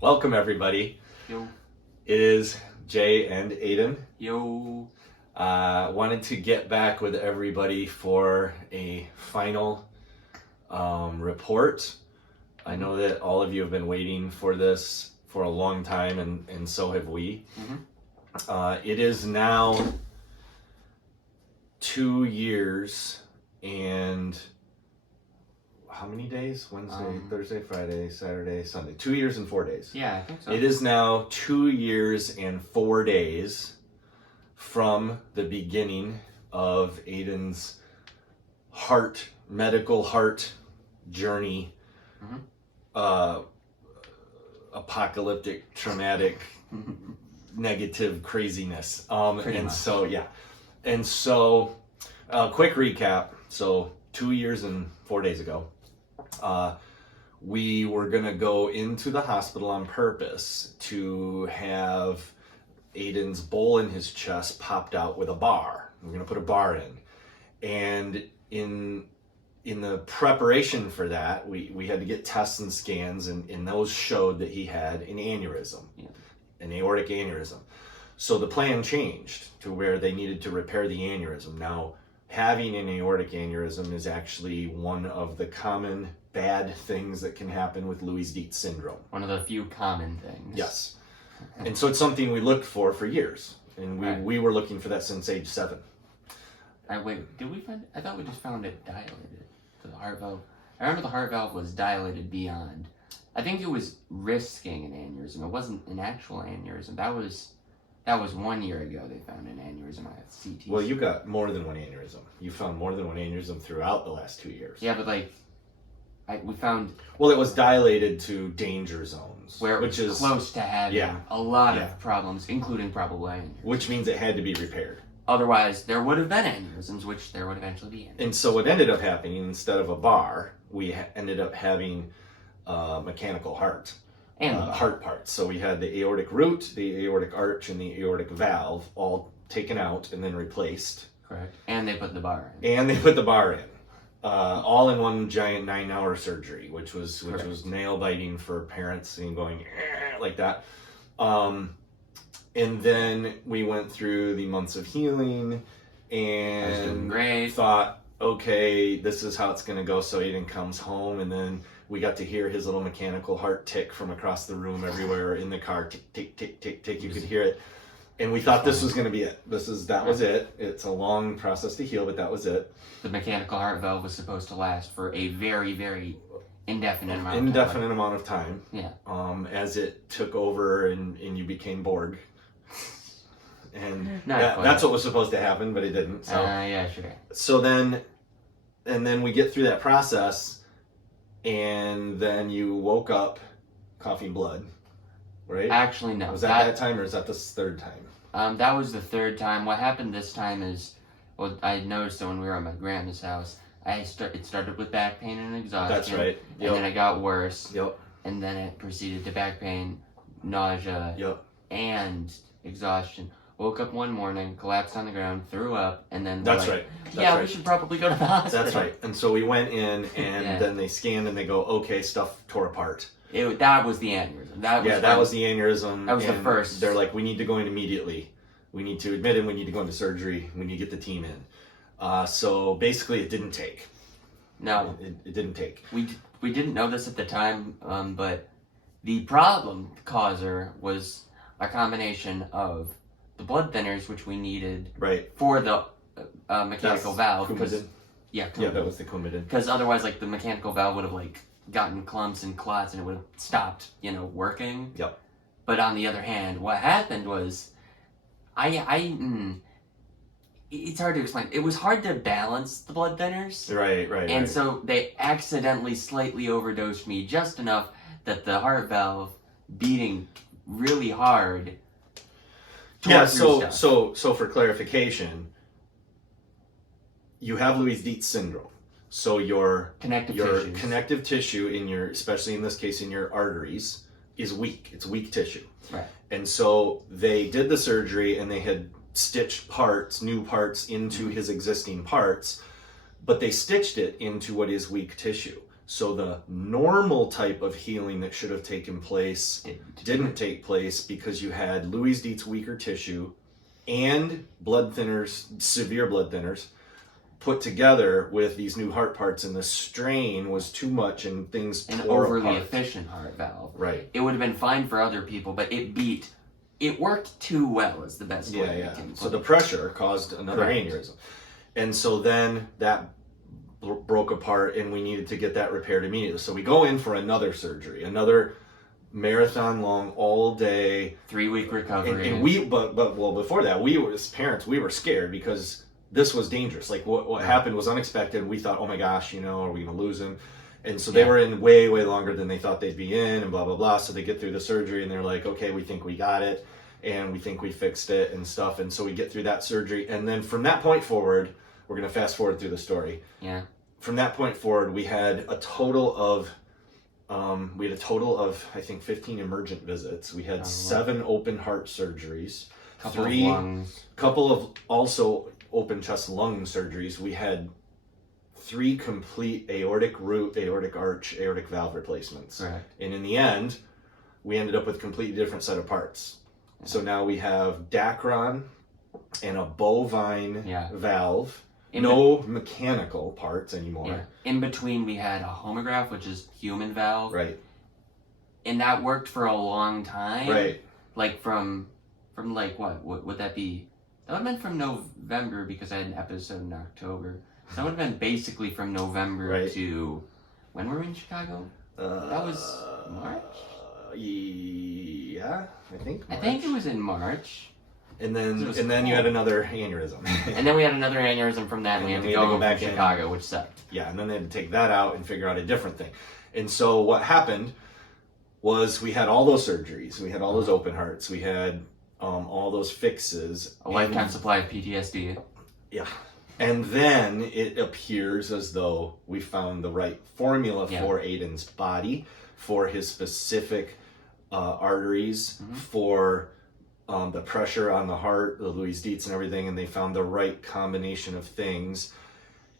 Welcome everybody. Yo. It is Jay and Ayden. Yo. Wanted to get back with everybody for a final report. I know that all of you have been waiting for this for a long time, and so have we. It is now 2 years and how many days? Wednesday, Thursday, Friday, Saturday, Sunday. 2 years and 4 days. Yeah, I think so. It is now 2 years and 4 days from the beginning of Ayden's medical heart journey, apocalyptic, traumatic, negative craziness. Pretty much. So, quick recap. So 2 years and 4 days ago, we were gonna go into the hospital on purpose to have Ayden's bowl in his chest popped out with a bar. We're gonna put a bar in, and in the preparation for that, we had to get tests and scans, and those showed that he had an aneurysm, an aortic aneurysm. So the plan changed to where they needed to repair the aneurysm. Now, having an aortic aneurysm is actually one of the common bad things that can happen with Louis-Dietz syndrome. One of the few common things. Yes. And so it's something we looked for years. And we were looking for that since age 7. Did we find? I thought we just found it dilated. The heart valve. I remember the heart valve was dilated beyond. I think it was risking an aneurysm. It wasn't an actual aneurysm. That was 1 year ago they found an aneurysm at CT. Well, you got more than one aneurysm. You found more than one aneurysm throughout the last 2 years. Yeah, but we found... Well, it was dilated to danger zones. Which is close to having a lot of problems, including probably aneurysms. Which means it had to be repaired. Otherwise, there would have been aneurysms, which there would eventually be aneurysms. And so what ended up happening, instead of a bar, we ended up having mechanical heart. And heart parts. So we had the aortic root, the aortic arch, and the aortic valve all taken out and then replaced. Correct. And they put the bar in. All in one giant 9-hour surgery, which was nail biting for parents and going like that. And then we went through the months of healing and thought, okay, this is how it's going to go. So Ayden comes home, and then we got to hear his little mechanical heart tick from across the room everywhere in the car. Tick, tick, tick, tick, tick. You could hear it. And we thought this was going to be it. That was it. It's a long process to heal, but that was it. The mechanical heart valve was supposed to last for a very, very indefinite amount of time. Yeah. As it took over and you became Borg. And that's what was supposed to happen, but it didn't. So, yeah, sure. So then we get through that process, and then you woke up coughing blood, right? Actually, no. Was that time, or is that the third time? That was the third time. What happened this time is, well, I noticed that when we were at my grandma's house, it started with back pain and exhaustion. That's right. Yep. And then it got worse. Yep. And then it proceeded to back pain, nausea, and exhaustion. Woke up one morning, collapsed on the ground, threw up, and then we should probably go to the hospital. That's right. And so we went in, and then they scanned, and they go, okay, stuff tore apart. That was the aneurysm. That was the aneurysm. That was the first. They're like, we need to go in immediately. We need to admit him. We need to go into surgery. We need to get the team in. So basically, it didn't take. No, it didn't take. We didn't know this at the time, but the problem causer was a combination of the blood thinners, which we needed for the mechanical valve. Coumadin. Yeah, that was the Coumadin. Because otherwise, the mechanical valve would have gotten clumps and clots, and it would have stopped, working. Yep. But on the other hand, what happened was, it's hard to explain. It was hard to balance the blood thinners. Right. And so they accidentally slightly overdosed me just enough that the heart valve beating really hard. Yeah, so for clarification, you have Louis-Dietz syndrome. So your connective tissue especially in this case in your arteries, is weak. It's weak tissue. Right. And so they did the surgery, and they had stitched new parts into his existing parts, but they stitched it into what is weak tissue. So the normal type of healing that should have taken place didn't take place because you had Louis Dietz weaker tissue and blood thinners, severe blood thinners, put together with these new heart parts, and the strain was too much and things An tore overly apart. efficient heart valve. Right. It would have been fine for other people, but it worked too well is the best way Yeah. we can So put the it. pressure caused another Correct. aneurysm. And so then that broke apart and we needed to get that repaired immediately. So we go in for another surgery, another marathon long, all day. 3-week recovery. And we, but well, before that, we were, as parents, we were scared because this was dangerous. Like what happened was unexpected. We thought, oh my gosh, are we going to lose him? And so they were in way, way longer than they thought they'd be in, and blah, blah, blah. So they get through the surgery and they're like, okay, we think we got it and we think we fixed it and stuff. And so we get through that surgery. And then from that point forward, we're going to fast forward through the story. Yeah. From that point forward, we had a total of, I think, 15 emergent visits. We had 7 open heart surgeries, Couple 3, of lungs. couple of also open chest lung surgeries. We had 3 complete aortic root, aortic arch, aortic valve replacements. Correct. And in the end, we ended up with a completely different set of parts. Yeah. So now we have Dacron and a bovine valve. No mechanical parts anymore. Yeah. In between, we had a homograph, which is human valve. Right. And that worked for a long time. Right. Like from like what would that be? That would have been from November because I had an episode in October. So that would have been basically from November to when were we in Chicago? That was March? Yeah, I think March. I think it was in March. And then you had another aneurysm. And then we had another aneurysm from that, and we had to go back to Chicago, which sucked. Yeah, and then they had to take that out and figure out a different thing. And so what happened was we had all those surgeries. We had all those open hearts. We had all those fixes. A lifetime supply of PTSD. Yeah. And then it appears as though we found the right formula for Ayden's body, for his specific arteries, for the pressure on the heart, the Louis Dietz and everything, and they found the right combination of things.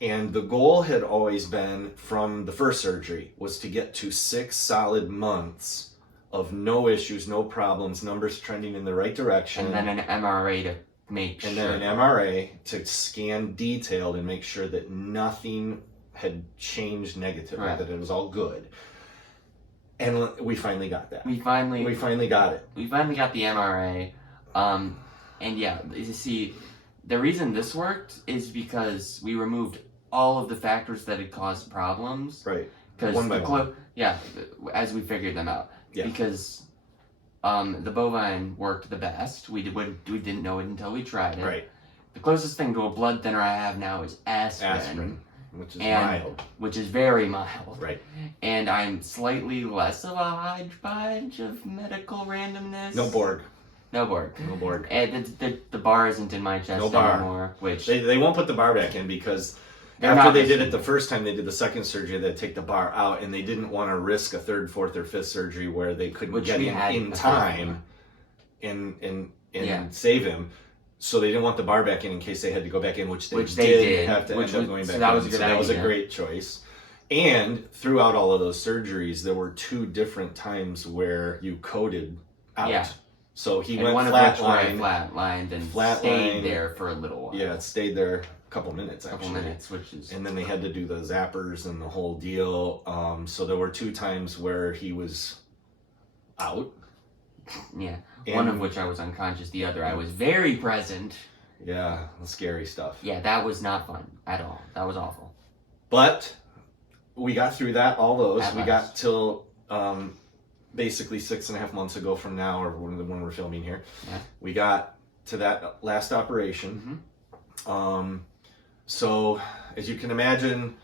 And the goal had always been, from the first surgery, was to get to 6 solid months of no issues, no problems, numbers trending in the right direction. And then an MRA to make sure. And then an MRA to scan detailed and make sure that nothing had changed negatively, that it was all good. And we finally got that. We finally got it. We finally got the MRA. And yeah, you see, the reason this worked is because we removed all of the factors that had caused problems. Right. One by one. Yeah, as we figured them out. Yeah. Because the bovine worked the best. We didn't know it until we tried it. Right. The closest thing to a blood thinner I have now is aspirin. Which is mild. Which is very mild. Right. And I'm slightly less of a hodgepodge of medical randomness. No Borg. No Borg. No Borg. And the bar isn't in my chest anymore. Which they won't put the bar back in because after they did it the first time, they did the second surgery, they'd take the bar out, and they didn't want to risk a 3rd, 4th, or 5th surgery where they couldn't get in time and save him. So they didn't want the bar back in case they had to go back in, which they did have to end up going back in. So that was a great choice. And throughout all of those surgeries, there were 2 different times where you coded out. Yeah. So he went flatlined and stayed there for a little while. Yeah, it stayed there a couple minutes actually. Which is. And then they had to do the zappers and the whole deal. So there were 2 times where he was out. Yeah. One of which I was unconscious. The other I was very present. Yeah, the scary stuff. Yeah, that was not fun at all. That was awful. But we got through that. All those we got till. Basically 6.5 months ago from now, or when we're filming here, we got to that last operation. So as you can imagine,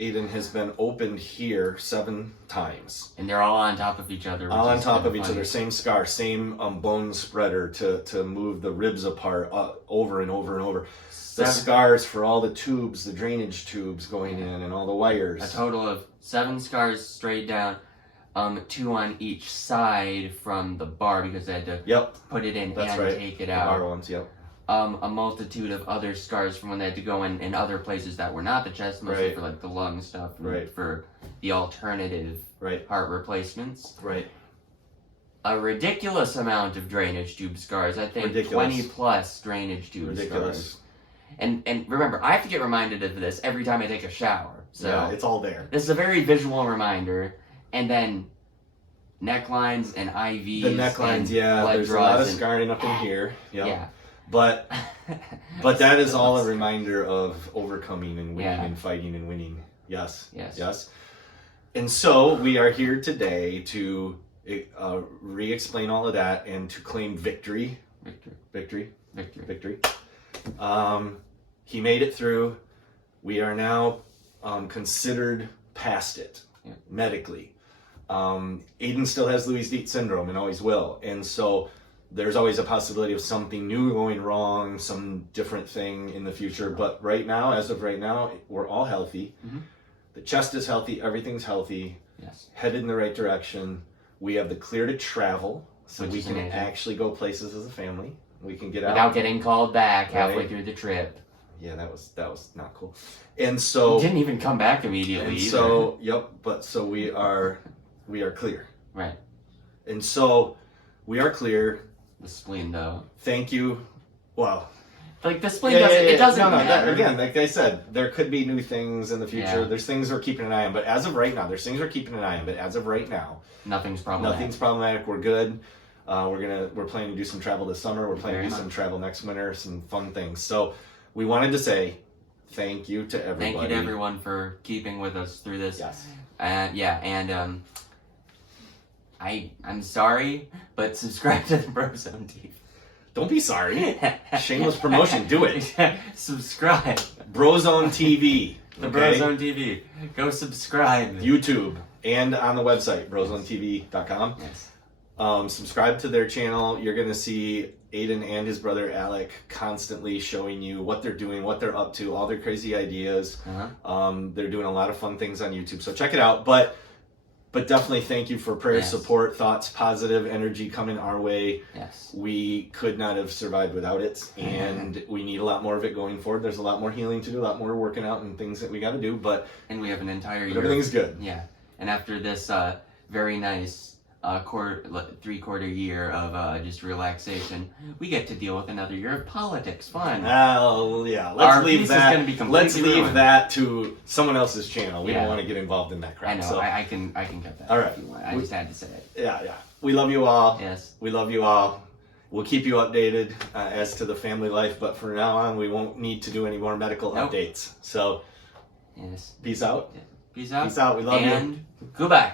Ayden has been opened here 7 times. And they're all on top of each other. All on top of each other, same scar, same bone spreader to move the ribs apart over and over and over. The scars for all the tubes, the drainage tubes going in, and all the wires. A total of 7 scars straight down. 2 on each side from the bar because they had to put it in and take it out. The bar ones, a multitude of other scars from when they had to go in other places that were not the chest, mostly Right. for like the lung stuff, and Right. for the alternative Right. heart replacements. Right. A ridiculous amount of drainage tube scars. I think Ridiculous. 20 plus drainage tube Ridiculous. scars. And remember, I have to get reminded of this every time I take a shower. So Yeah, it's all there. this is a very visual reminder. And then necklines and IVs. The necklines, and yeah. blood There's a lot of draws and- scarring up in here. Yep. Yeah. But that is all a reminder of overcoming and winning Yeah. and fighting and winning. Yes. Yes. Yes. And so we are here today to re-explain all of that and to claim victory. Victory. Victory. He made it through. We are now considered past it medically. Ayden still has Louis-Dietz syndrome and always will. And so there's always a possibility of something new going wrong, some different thing in the future. But right now, as of right now, we're all healthy. Mhm. The chest is healthy. Everything's healthy. Yes. Headed in the right direction. We have the clear to travel. So Which we is can amazing. actually go places as a family. We can get out. Without getting called back halfway Right. through the trip. Yeah, that was not cool. And so You didn't even come back immediately. and either. so yep, but so we are clear. Right. And so we are clear. The spleen, though. Thank you. Well, Like, the spleen doesn't, it doesn't no, matter. again, like I said, there could be new things in the future. Yeah. There's things we're keeping an eye on, but as of right now, there's things we're keeping an eye on. But as of right now, Nothing's problematic. nothing's problematic. We're good. We're planning to do some travel this summer. We're planning to Very do some much. travel next winter. Some fun things. So we wanted to say thank you to everybody. Thank you to everyone for keeping with us through this. Yes. I'm sorry, but subscribe to the Brozone TV. Don't be sorry. Shameless promotion. Do it. Subscribe. Brozone TV. The okay? Brozone TV. Go subscribe. YouTube and on the website, brozonetv.com. Yes. Subscribe to their channel. You're going to see Ayden and his brother Alec constantly showing you what they're doing, what they're up to, all their crazy ideas. Uh-huh. They're doing a lot of fun things on YouTube, so check it out. But definitely thank you for prayers, Yes. support, thoughts, positive energy coming our way. Yes. We could not have survived without it, and we need a lot more of it going forward. There's a lot more healing to do, a lot more working out and things that we got to do, but And we have an entire year. everything's good. Yeah. And after this very nice 3/4 year of just relaxation, we get to deal with another year of politics. Fun. Well, yeah. Our Let's leave piece is that. gonna be completely Let's leave ruined. that to someone else's channel. We Yeah. don't want to get involved in that crap. I know. So, I can cut that. All right. If you want. I just had to say it. yeah. We love you all. Yes. We love you all. We'll keep you updated as to the family life, but from now on, we won't need to do any more medical Nope. updates. So, Yes. peace out. Peace out. Peace out. We love you. And goodbye.